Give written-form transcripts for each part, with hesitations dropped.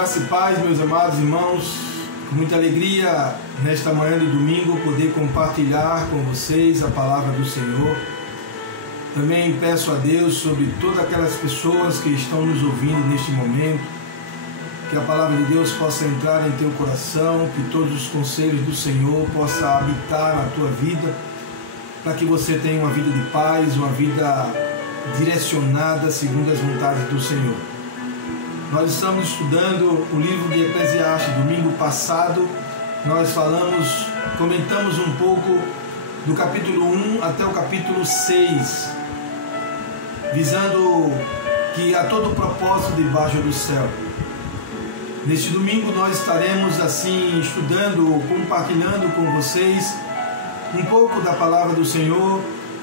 Graça e paz, meus amados irmãos. Com muita alegria, nesta manhã de domingo, poder compartilhar com vocês a palavra do Senhor. Também peço a Deus sobre todas aquelas pessoas que estão nos ouvindo neste momento, que a palavra de Deus possa entrar em teu coração, que todos os conselhos do Senhor possam habitar na tua vida, para que você tenha uma vida de paz, uma vida direcionada segundo as vontades do Senhor. Nós estamos estudando o livro de Eclesiastes. Domingo passado nós comentamos um pouco do capítulo 1 até o capítulo 6, visando que há todo o propósito debaixo do céu. Neste domingo nós estaremos assim estudando, compartilhando com vocês um pouco da palavra do Senhor,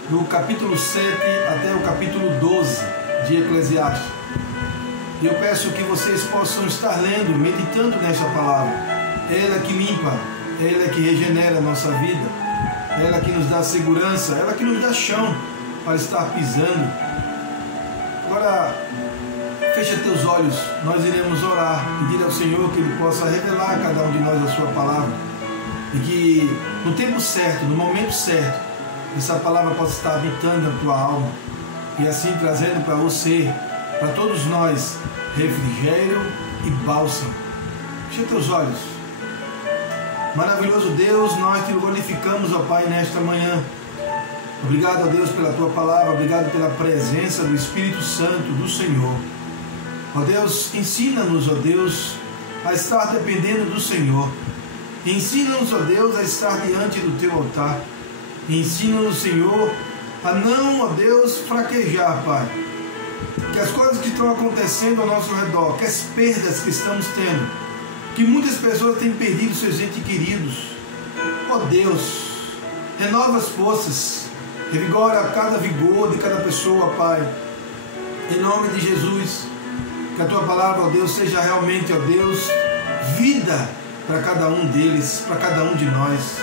do capítulo 7 até o capítulo 12 de Eclesiastes. E eu peço que vocês possam estar lendo, meditando nesta palavra. É ela que limpa, é ela que regenera a nossa vida, é ela que nos dá segurança, é ela que nos dá chão para estar pisando. Agora, fecha teus olhos, nós iremos orar, pedir ao Senhor que Ele possa revelar a cada um de nós a sua palavra. E que no tempo certo, no momento certo, essa palavra possa estar habitando a tua alma e assim trazendo para você, para todos nós, refrigério e bálsamo. Fecha teus olhos. Maravilhoso Deus, nós te glorificamos, ó Pai, nesta manhã. Obrigado, ó Deus, pela tua palavra, obrigado pela presença do Espírito Santo do Senhor. Ó Deus, ensina-nos, ó Deus, a estar dependendo do Senhor. Ensina-nos, ó Deus, a estar diante do teu altar. Ensina-nos, Senhor, a não, ó Deus, fraquejar, Pai. Que as coisas que estão acontecendo ao nosso redor, que as perdas que estamos tendo, que muitas pessoas têm perdido seus entes queridos. Ó Deus, renova as forças, revigora cada vigor de cada pessoa, Pai. Em nome de Jesus, que a tua palavra, ó Deus, seja realmente, ó Deus, vida para cada um deles, para cada um de nós.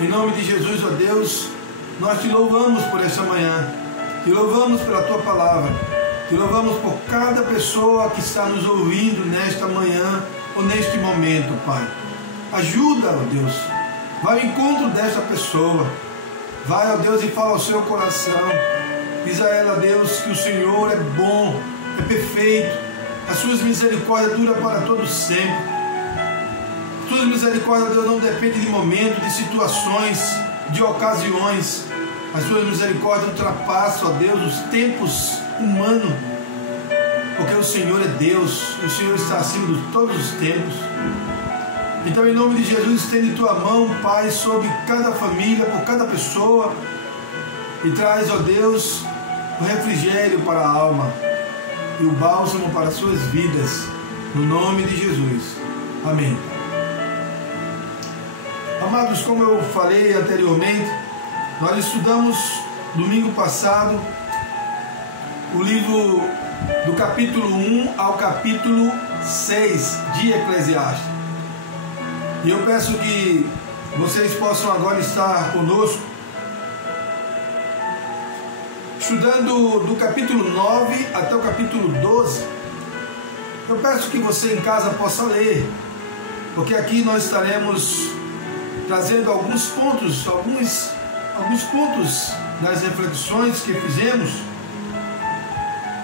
Em nome de Jesus, ó Deus, nós te louvamos por esta manhã, te louvamos pela tua palavra, te louvamos por cada pessoa que está nos ouvindo nesta manhã ou neste momento, Pai. Ajuda, ó Deus, vai ao encontro desta pessoa, vai, ó Deus, e fala ao seu coração. Diz a ela, Deus, que o Senhor é bom, é perfeito, as suas misericórdias duram para todos sempre. As suas misericórdias, Deus, não dependem de momentos, de situações, de ocasiões. As suas misericórdias ultrapassam, ó Deus, os tempos humanos, porque o Senhor é Deus, o Senhor está acima de todos os tempos. Então, em nome de Jesus, estende tua mão, Pai, sobre cada família, por cada pessoa, e traz, ó Deus, o refrigério para a alma e o bálsamo para as suas vidas, no nome de Jesus. Amém. Amados, como eu falei anteriormente, nós estudamos domingo passado o livro do capítulo 1 ao capítulo 6 de Eclesiastes. E eu peço que vocês possam agora estar conosco, estudando do capítulo 9 até o capítulo 12. Eu peço que você em casa possa ler, porque aqui nós estaremos trazendo alguns pontos das reflexões que fizemos,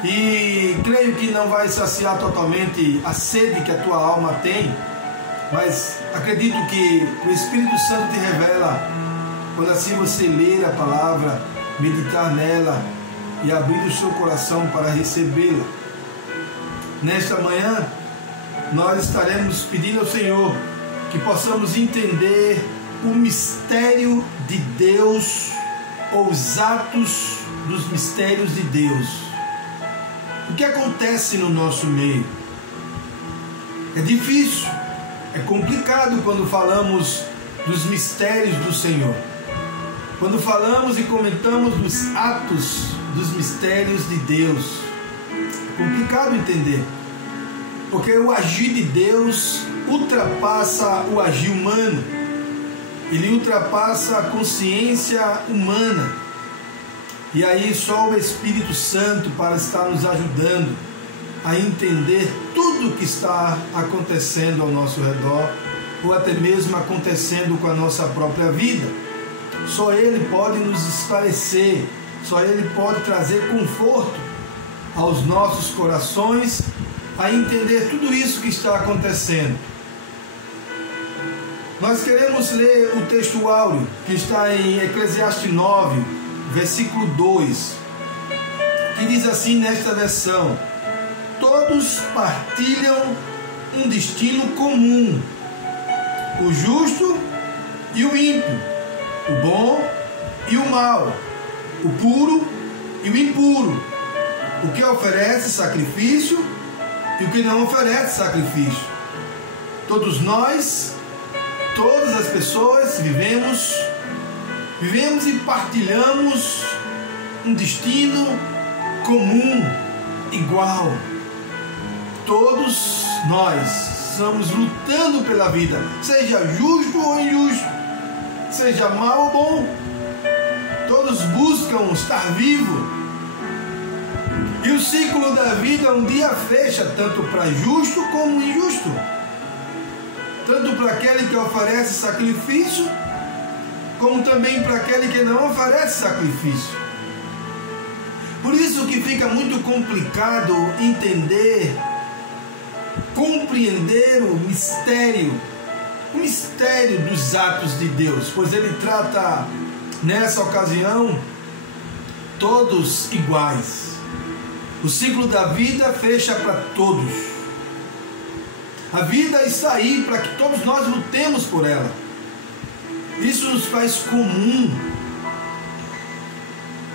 e creio que não vai saciar totalmente a sede que a tua alma tem, mas acredito que o Espírito Santo te revela quando assim você ler a palavra, meditar nela e abrir o seu coração para recebê-la. Nesta manhã nós estaremos pedindo ao Senhor que possamos entender o mistério de Deus, ou os atos dos mistérios de Deus. O que acontece no nosso meio? É difícil, é complicado quando falamos dos mistérios do Senhor. Quando falamos e comentamos dos atos dos mistérios de Deus, é complicado entender, porque o agir de Deus ultrapassa o agir humano, ele ultrapassa a consciência humana. E aí só o Espírito Santo para estar nos ajudando a entender tudo tudo que está acontecendo ao nosso redor, ou até mesmo acontecendo com a nossa própria vida. Só Ele pode nos esclarecer, só Ele pode trazer conforto aos nossos corações a entender tudo isso que está acontecendo. Nós queremos ler o texto áureo que está em Eclesiastes 9, versículo 2, que diz assim nesta versão: todos partilham um destino comum, o justo e o ímpio, o bom e o mau, o puro e o impuro, o que oferece sacrifício e o que não oferece sacrifício. Todos nós, todas as pessoas vivemos e partilhamos um destino comum, igual. Todos nós estamos lutando pela vida, seja justo ou injusto, seja mal ou bom. Todos buscam estar vivo. E o ciclo da vida um dia fecha, tanto para justo como injusto, tanto para aquele que oferece sacrifício, como também para aquele que não oferece sacrifício. Por isso que fica muito complicado entender, compreender o mistério dos atos de Deus, pois Ele trata nessa ocasião todos iguais. O ciclo da vida fecha para todos. A vida está aí para que todos nós lutemos por ela. Isso nos faz comum.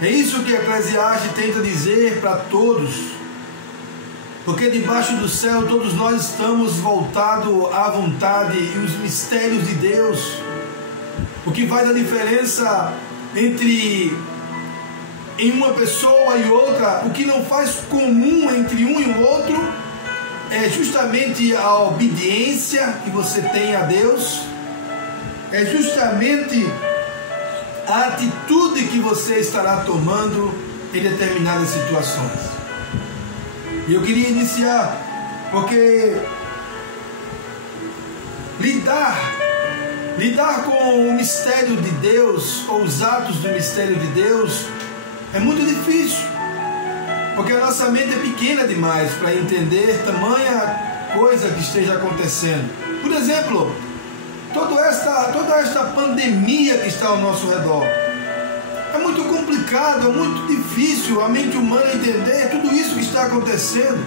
É isso que Eclesiastes tenta dizer para todos. Porque debaixo do céu todos nós estamos voltados à vontade e os mistérios de Deus. O que faz a diferença entre em uma pessoa e outra, o que não faz comum entre um e o outro, é justamente a obediência que você tem a Deus, é justamente a atitude que você estará tomando em determinadas situações. E eu queria iniciar, porque lidar com o mistério de Deus, ou os atos do mistério de Deus, é muito difícil, porque a nossa mente é pequena demais para entender tamanha coisa que esteja acontecendo. Por exemplo, toda esta pandemia que está ao nosso redor, é muito complicado, é muito difícil a mente humana entender tudo isso que está acontecendo.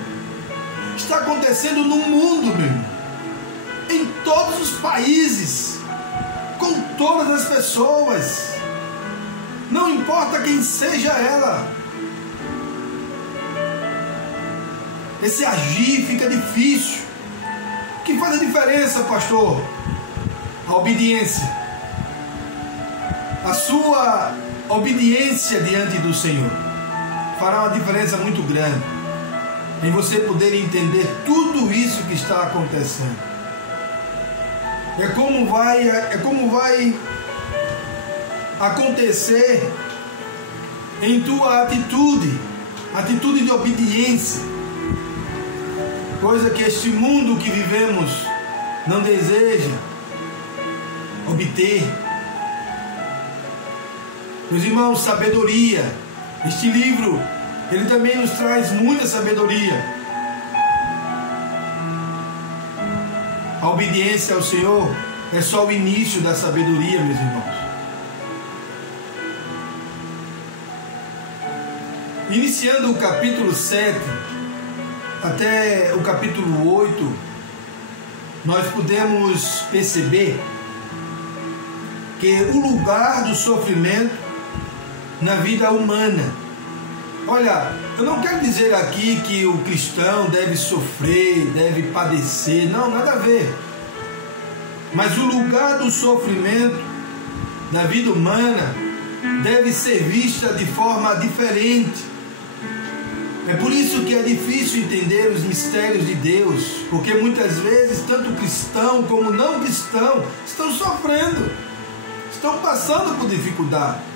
Está acontecendo no mundo, meu irmão, em todos os países, com todas as pessoas, não importa quem seja ela. Esse agir fica difícil. O que faz a diferença, pastor? A obediência. A sua obediência diante do Senhor fará uma diferença muito grande em você poder entender tudo isso que está acontecendo. É como vai acontecer em tua atitude de obediência, coisa que este mundo que vivemos não deseja obter. Meus irmãos, sabedoria. Este livro, ele também nos traz muita sabedoria. A obediência ao Senhor é só o início da sabedoria, meus irmãos. Iniciando o capítulo 7 até o capítulo 8, nós podemos perceber que o lugar do sofrimento na vida humana. Olha, eu não quero dizer aqui que o cristão deve sofrer, deve padecer, não, nada a ver. Mas o lugar do sofrimento na vida humana deve ser vista de forma diferente. É por isso que é difícil entender os mistérios de Deus, porque muitas vezes tanto cristão como não cristão estão sofrendo, estão passando por dificuldade.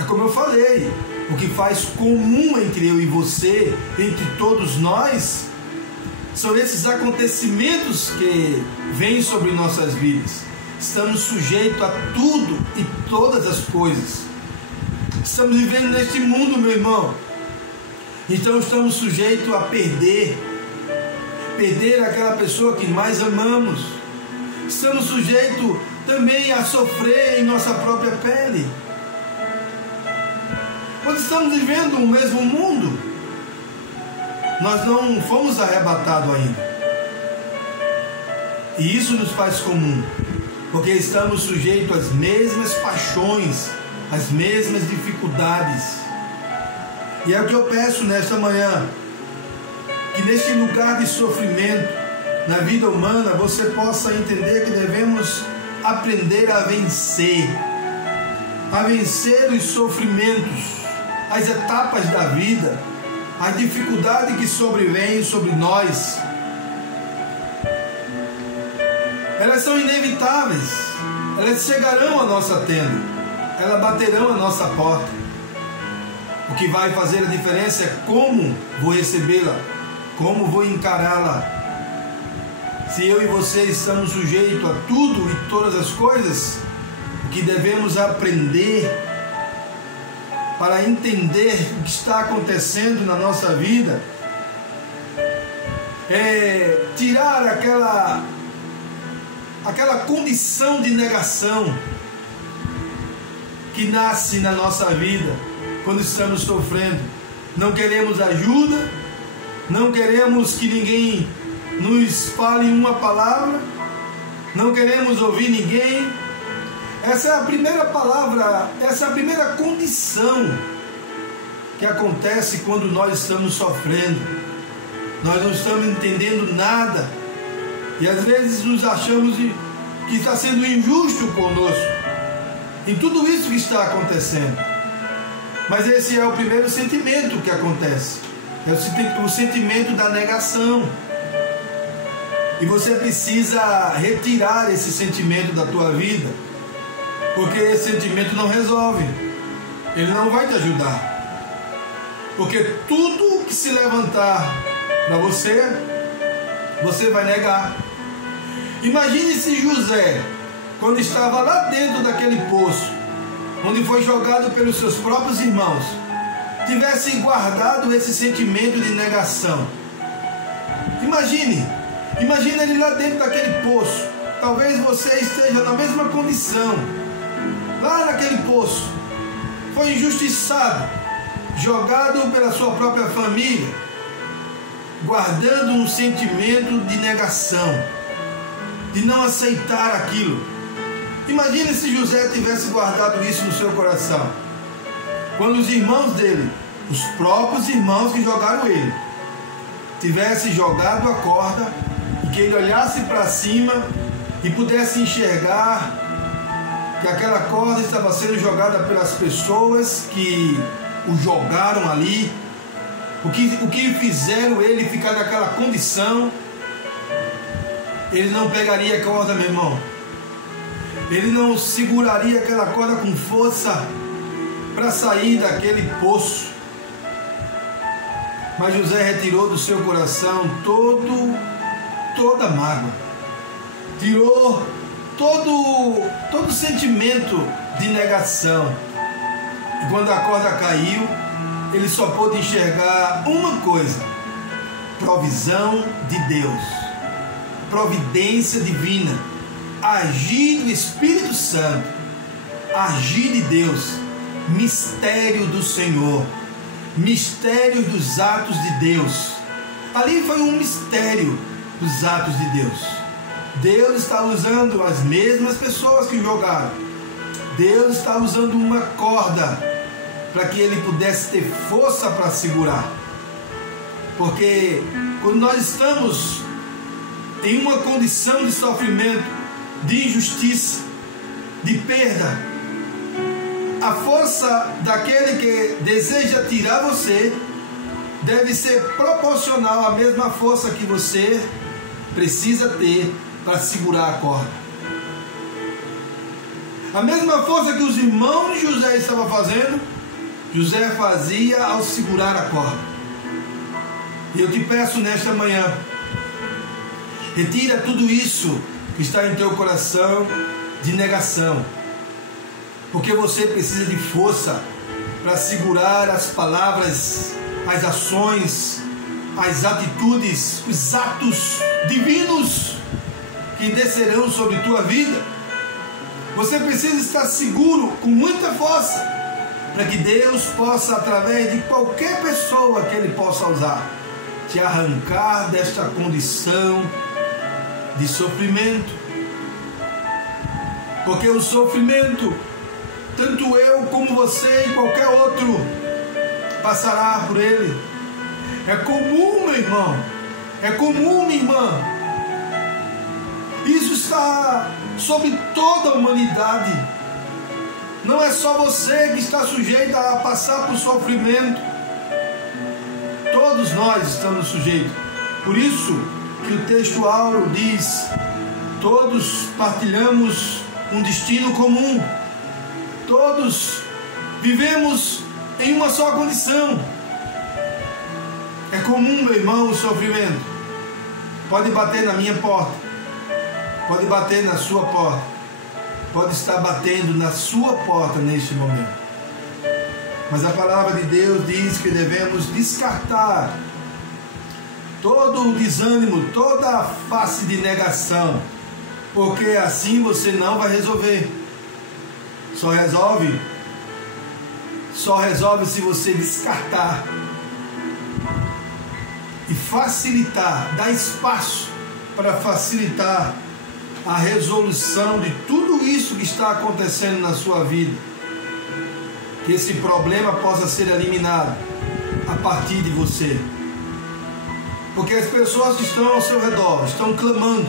É como eu falei, o que faz comum entre eu e você, entre todos nós, São esses acontecimentos que vêm sobre nossas vidas. Estamos sujeitos a tudo e todas as coisas. Estamos vivendo neste mundo, meu irmão. Então estamos sujeitos a perder aquela pessoa que mais amamos. Estamos sujeitos também a sofrer em nossa própria pele. Quando estamos vivendo o mesmo mundo, nós não fomos arrebatados ainda. E isso nos faz comum, porque estamos sujeitos às mesmas paixões, às mesmas dificuldades. E é o que eu peço nesta manhã, que neste lugar de sofrimento na vida humana, você possa entender que devemos aprender a vencer os sofrimentos, as etapas da vida, as dificuldades que sobrevêm sobre nós. Elas são inevitáveis, elas chegarão à nossa tenda, elas baterão a nossa porta. O que vai fazer a diferença é como vou recebê-la, como vou encará-la. Se eu e você estamos sujeitos a tudo e todas as coisas, o que devemos aprender para entender o que está acontecendo na nossa vida é tirar aquela condição de negação que nasce na nossa vida quando estamos sofrendo. Não queremos ajuda, não queremos que ninguém nos fale uma palavra, não queremos ouvir ninguém. Essa é a primeira palavra, essa é a primeira condição que acontece quando nós estamos sofrendo. Nós não estamos entendendo nada e às vezes nos achamos que está sendo injusto conosco em tudo isso que está acontecendo. Mas esse é o primeiro sentimento que acontece, é o sentimento da negação. E você precisa retirar esse sentimento da tua vida, porque esse sentimento não resolve, ele não vai te ajudar, porque tudo que se levantar para você, você vai negar. Imagine se José, quando estava lá dentro daquele poço, onde foi jogado pelos seus próprios irmãos, tivesse guardado esse sentimento de negação. Imagine ele lá dentro daquele poço. Talvez você esteja na mesma condição, lá naquele poço, foi injustiçado, jogado pela sua própria família, guardando um sentimento de negação, de não aceitar aquilo. Imagine se José tivesse guardado isso no seu coração, quando os irmãos dele, os próprios irmãos que jogaram ele, tivessem jogado a corda, e que ele olhasse para cima e pudesse enxergar que aquela corda estava sendo jogada pelas pessoas que o jogaram ali, o que fizeram ele ficar naquela condição. Ele não pegaria a corda, meu irmão, ele não seguraria aquela corda com força para sair daquele poço. Mas José retirou do seu coração toda mágoa, tirou todo sentimento de negação. E quando a corda caiu, ele só pôde enxergar uma coisa: provisão de Deus, providência divina, agir do Espírito Santo, agir de Deus, mistério do Senhor, mistério dos atos de Deus. Ali foi um mistério dos atos de Deus. Deus está usando as mesmas pessoas que jogaram. Deus está usando uma corda para que ele pudesse ter força para segurar. Porque quando nós estamos em uma condição de sofrimento, de injustiça, de perda, a força daquele que deseja tirar você deve ser proporcional à mesma força que você precisa ter para segurar a corda. A mesma força que os irmãos de José estavam fazendo, José fazia ao segurar a corda. E eu te peço nesta manhã Retira tudo isso que está em teu coração de negação, porque você precisa de força para segurar as palavras, as ações, as atitudes, os atos divinos que descerão sobre tua vida. Você precisa estar seguro com muita força para que Deus possa, através de qualquer pessoa que Ele possa usar, te arrancar desta condição de sofrimento. Porque o sofrimento, tanto eu como você e qualquer outro, passará por ele. É comum, meu irmão, é comum, minha irmã. Isso está sobre toda a humanidade. Não é só você que está sujeito a passar por sofrimento. Todos nós estamos sujeitos. Por isso que o texto áureo diz: todos partilhamos um destino comum. Todos vivemos em uma só condição. É comum, meu irmão, o sofrimento. Pode bater na minha porta, pode bater na sua porta, pode estar batendo na sua porta neste momento. Mas a palavra de Deus diz que devemos descartar todo o desânimo, toda a face de negação, porque assim você não vai resolver. Só resolve se você descartar e facilitar, dar espaço para facilitar a resolução de tudo isso que está acontecendo na sua vida. Que esse problema possa ser eliminado a partir de você. Porque as pessoas que estão ao seu redor estão clamando,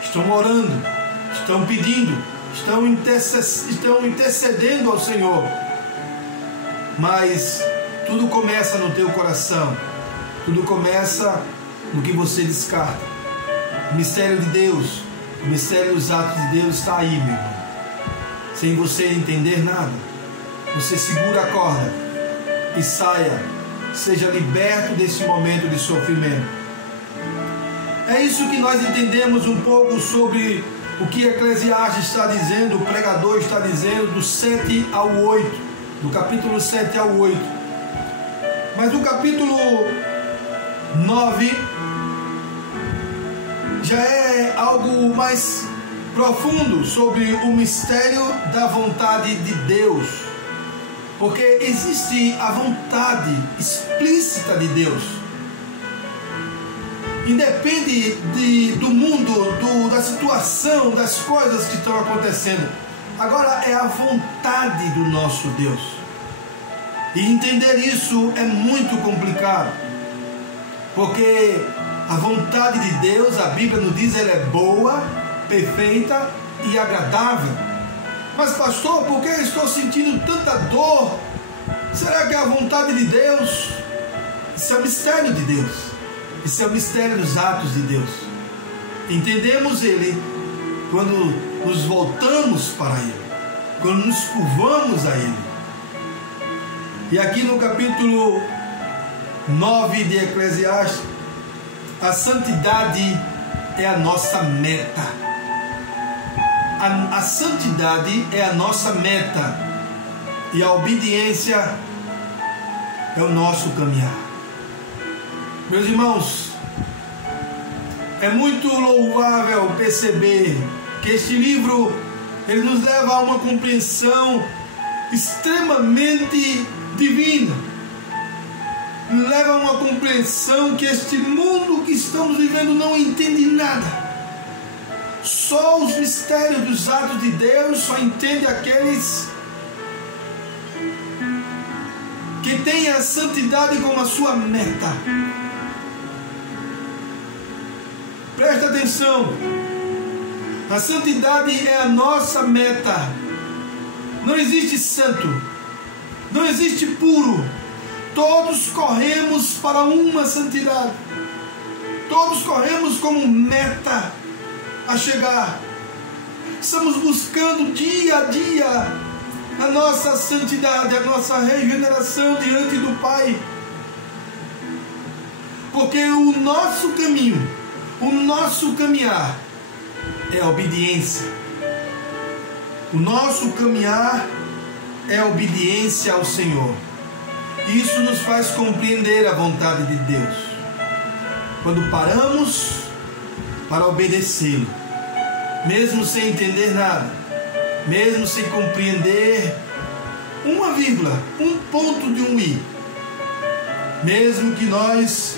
estão orando, estão pedindo, estão intercedendo ao Senhor. Mas tudo começa no teu coração. Tudo começa no que você descarta. O mistério de Deus, o mistério dos atos de Deus está aí, meu irmão. Sem você entender nada, você segura a corda e saia, seja liberto desse momento de sofrimento. É isso que nós entendemos um pouco sobre o que Eclesiastes está dizendo, o pregador está dizendo, do 7 ao 8, do capítulo 7 ao 8. Mas o capítulo 9 já é algo mais profundo sobre o mistério da vontade de Deus. Porque existe a vontade explícita de Deus. Independe do mundo, da situação, das coisas que estão acontecendo. Agora é a vontade do nosso Deus. E entender isso é muito complicado. Porque a vontade de Deus, a Bíblia nos diz, ela é boa, perfeita e agradável. Mas pastor, por que eu estou sentindo tanta dor? Será que é a vontade de Deus? Isso é o mistério de Deus. Isso é o mistério dos atos de Deus. Entendemos Ele quando nos voltamos para Ele, quando nos curvamos a Ele. E aqui no capítulo 9 de Eclesiastes, a santidade é a nossa meta. A santidade é a nossa meta e a obediência é o nosso caminhar. Meus irmãos, é muito louvável perceber que este livro ele nos leva a uma compreensão extremamente divina. Nos leva a uma compreensão que este mundo que estamos vivendo não entende nada. Só os mistérios dos atos de Deus só entende aqueles que têm a santidade como a sua meta. Presta atenção, a santidade é a nossa meta. Não existe santo, não existe puro. Todos corremos para uma santidade. Todos corremos como meta a chegar. Estamos buscando dia a dia a nossa santidade, a nossa regeneração diante do Pai. Porque o nosso caminho, O nosso caminhar é a obediência. O nosso caminhar é a obediência ao Senhor. Isso nos faz compreender a vontade de Deus. Quando paramos para obedecê-lo, mesmo sem entender nada, mesmo sem compreender uma vírgula, um ponto de um i, mesmo que nós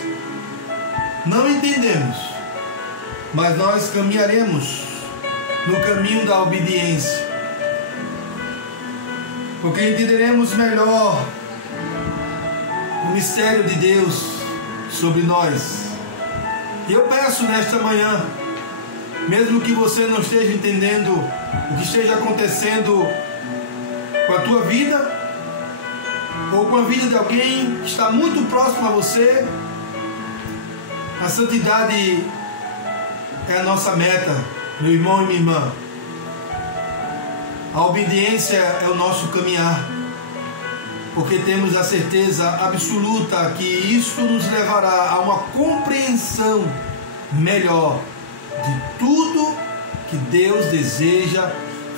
não entendemos, mas nós caminharemos no caminho da obediência, porque entenderemos melhor o mistério de Deus sobre nós. E eu peço nesta manhã, mesmo que você não esteja entendendo o que esteja acontecendo com a tua vida, ou com a vida de alguém que está muito próximo a você, a santidade é a nossa meta, meu irmão e minha irmã. A obediência é o nosso caminhar, porque temos a certeza absoluta que isso nos levará a uma compreensão melhor de tudo que Deus deseja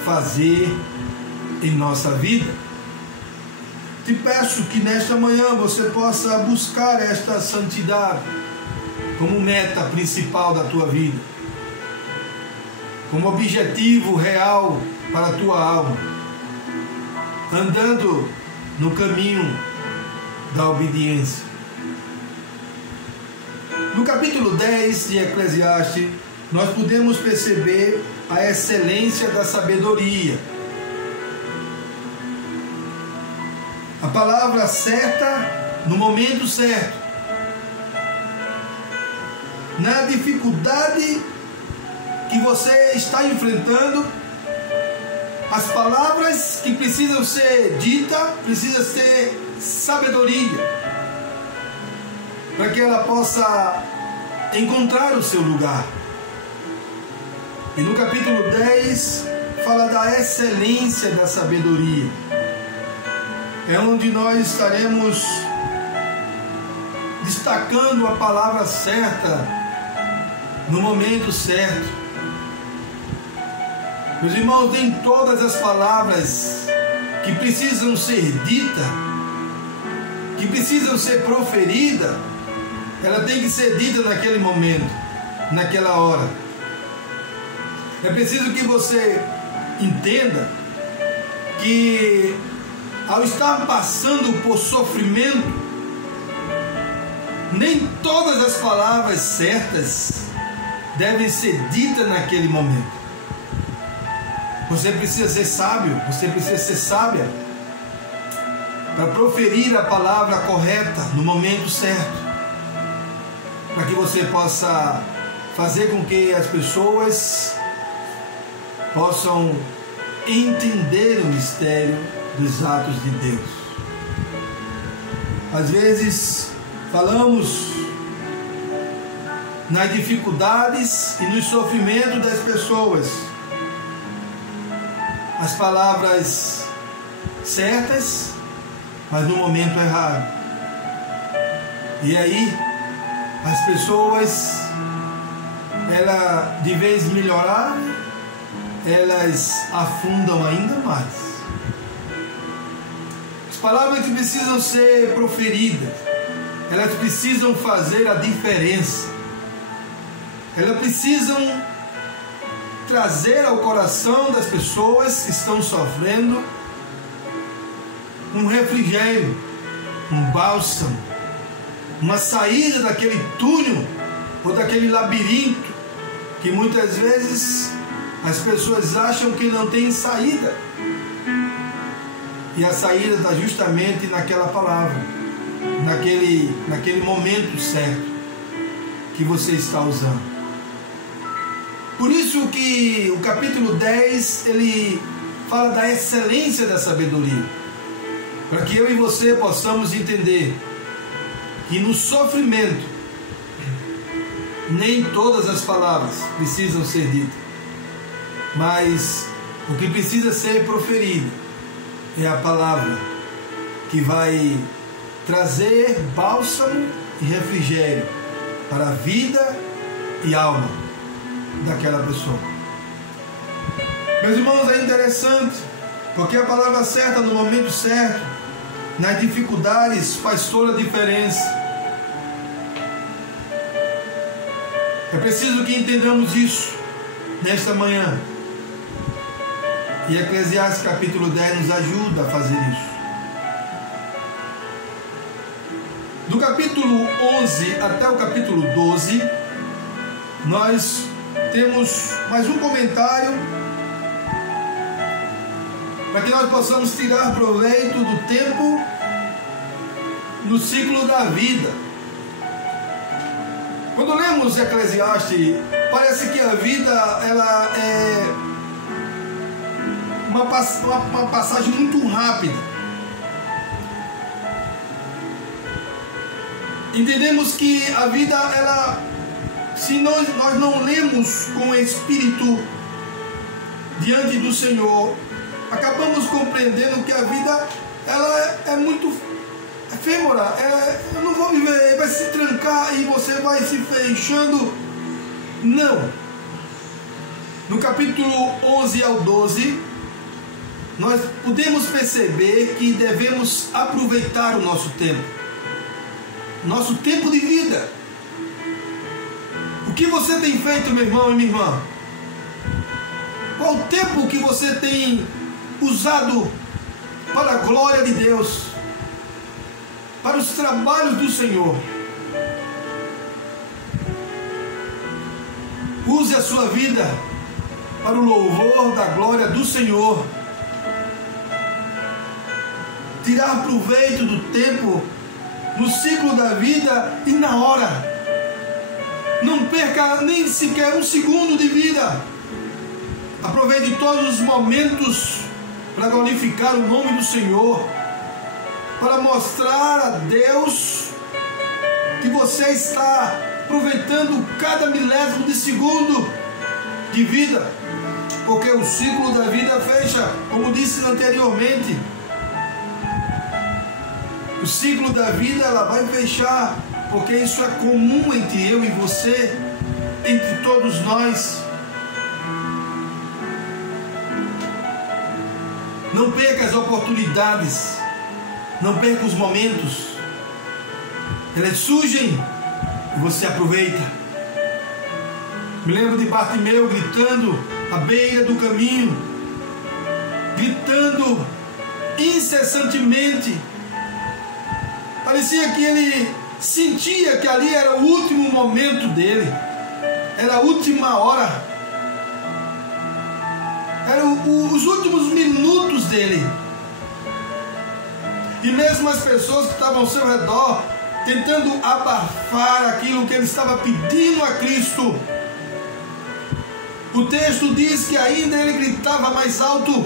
fazer em nossa vida. Te peço que nesta manhã você possa buscar esta santidade como meta principal da tua vida, como objetivo real para a tua alma, andando no caminho da obediência. No capítulo 10 de Eclesiastes, nós podemos perceber a excelência da sabedoria. A palavra certa no momento certo. Na dificuldade que você está enfrentando, as palavras que precisam ser ditas, precisa ser sabedoria, para que ela possa encontrar o seu lugar. E no capítulo 10 fala da excelência da sabedoria. É onde nós estaremos destacando a palavra certa no momento certo. Meus irmãos, nem todas as palavras que precisam ser ditas, que precisam ser proferidas, ela tem que ser dita naquele momento, naquela hora. É preciso que você entenda que ao estar passando por sofrimento, nem todas as palavras certas devem ser ditas naquele momento. Você precisa ser sábio, você precisa ser sábia para proferir a palavra correta no momento certo, para que você possa fazer com que as pessoas possam entender o mistério dos atos de Deus. Às vezes falamos nas dificuldades e nos sofrimentos das pessoas as palavras certas, mas no momento errado. E aí as pessoas, de vez de melhorar, elas afundam ainda mais. As palavras que precisam ser proferidas, elas precisam fazer a diferença. Elas precisam trazer ao coração das pessoas que estão sofrendo um refrigério, um bálsamo, uma saída daquele túnel ou daquele labirinto que muitas vezes as pessoas acham que não tem saída. E a saída está justamente naquela palavra, naquele momento certo que você está usando. Por isso que o capítulo 10, ele fala da excelência da sabedoria, para que eu e você possamos entender que no sofrimento nem todas as palavras precisam ser ditas, mas o que precisa ser proferido é a palavra que vai trazer bálsamo e refrigério para a vida e alma daquela pessoa. Meus irmãos, é interessante, porque a palavra certa no momento certo, nas dificuldades, faz toda a diferença. É preciso que entendamos isso nesta manhã. E Eclesiastes capítulo 10 nos ajuda a fazer isso. Do capítulo 11 até o capítulo 12, nós temos mais um comentário para que nós possamos tirar proveito do tempo no ciclo da vida. Quando lemos Eclesiastes, parece que a vida ela é uma passagem muito rápida. Entendemos que a vida, ela, se nós não lemos com o Espírito diante do Senhor, acabamos compreendendo que a vida ela é muito efêmera. Eu não vou viver, vai se trancar e você vai se fechando. Não. No capítulo 11 ao 12, nós podemos perceber que devemos aproveitar o nosso tempo. Nosso tempo de vida. O que você tem feito, meu irmão e minha irmã? Qual o tempo que você tem usado para a glória de Deus, para os trabalhos do Senhor? Use a sua vida para o louvor da glória do Senhor. Tirar proveito do tempo no ciclo da vida e na hora. Não perca nem sequer um segundo de vida. Aproveite todos os momentos para glorificar o nome do Senhor, para mostrar a Deus que você está aproveitando cada milésimo de segundo de vida, porque o ciclo da vida fecha, como disse anteriormente. O ciclo da vida ela vai fechar, porque isso é comum entre eu e você, entre todos nós. Não perca as oportunidades, não perca os momentos. Elas surgem e você aproveita. Me lembro de Bartimeu gritando à beira do caminho, gritando incessantemente. Parecia que ele sentia que ali era o último momento dele, era a última hora, eram os últimos minutos dele. E mesmo as pessoas que estavam ao seu redor, tentando abafar aquilo que ele estava pedindo a Cristo, o texto diz que ainda ele gritava mais alto,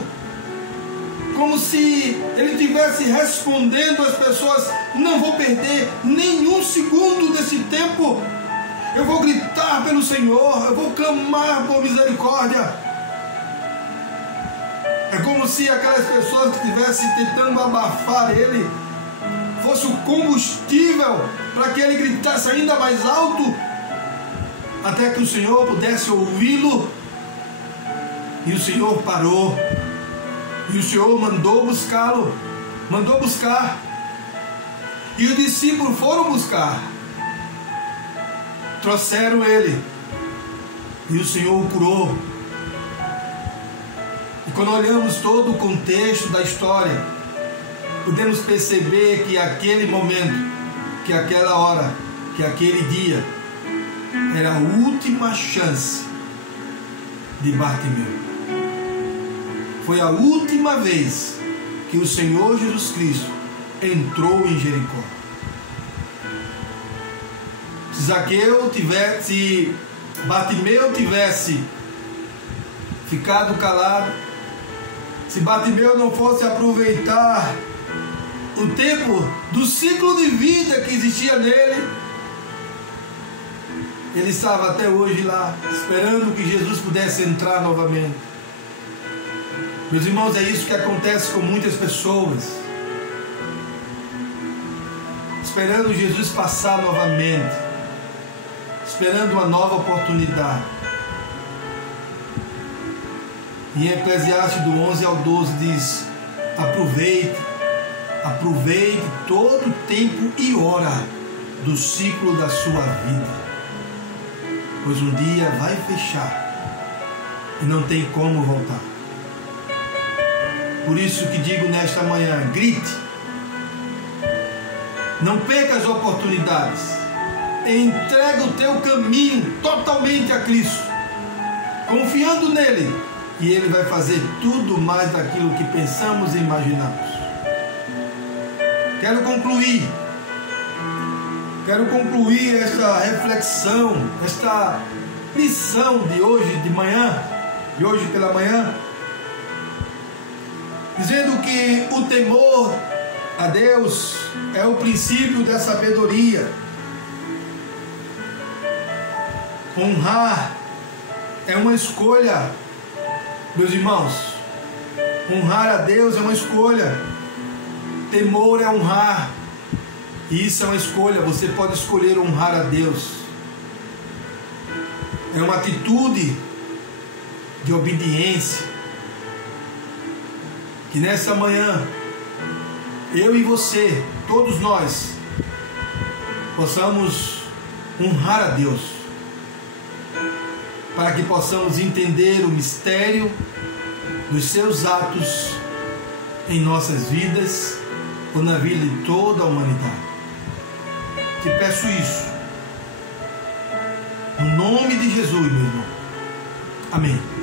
como se ele estivesse respondendo às pessoas: não vou perder nenhum segundo desse tempo, eu vou gritar pelo Senhor, eu vou clamar por misericórdia. É como se aquelas pessoas que estivessem tentando abafar ele fosse o combustível para que ele gritasse ainda mais alto, até que o Senhor pudesse ouvi-lo. E o Senhor parou. E o Senhor mandou buscá-lo, mandou buscar. E os discípulos foram buscar. Trouxeram ele. E o Senhor o curou. E quando olhamos todo o contexto da história, podemos perceber que aquele momento, que aquela hora, que aquele dia, era a última chance de Bartimeu. Foi a última vez que o Senhor Jesus Cristo entrou em Jericó. Se Bartimeu tivesse ficado calado, se Bartimeu não fosse aproveitar o tempo do ciclo de vida que existia nele, ele estava até hoje lá, esperando que Jesus pudesse entrar novamente. Meus irmãos, é isso que acontece com muitas pessoas, esperando Jesus passar novamente, esperando uma nova oportunidade. E em Eclesiastes do 11 ao 12 diz: aproveite todo o tempo e hora do ciclo da sua vida, pois um dia vai fechar e não tem como voltar. Por isso que digo nesta manhã, grite, não perca as oportunidades, entrega o teu caminho totalmente a Cristo, confiando nele, e Ele vai fazer tudo mais daquilo que pensamos e imaginamos. Quero concluir esta reflexão, esta lição de hoje pela manhã, dizendo que o temor a Deus é o princípio da sabedoria. Honrar é uma escolha, meus irmãos. Honrar a Deus é uma escolha. Temor é honrar. E isso é uma escolha. Você pode escolher honrar a Deus. É uma atitude de obediência. Que nessa manhã, eu e você, todos nós, possamos honrar a Deus, para que possamos entender o mistério dos seus atos em nossas vidas ou na vida de toda a humanidade. Te peço isso, no nome de Jesus, meu irmão. Amém.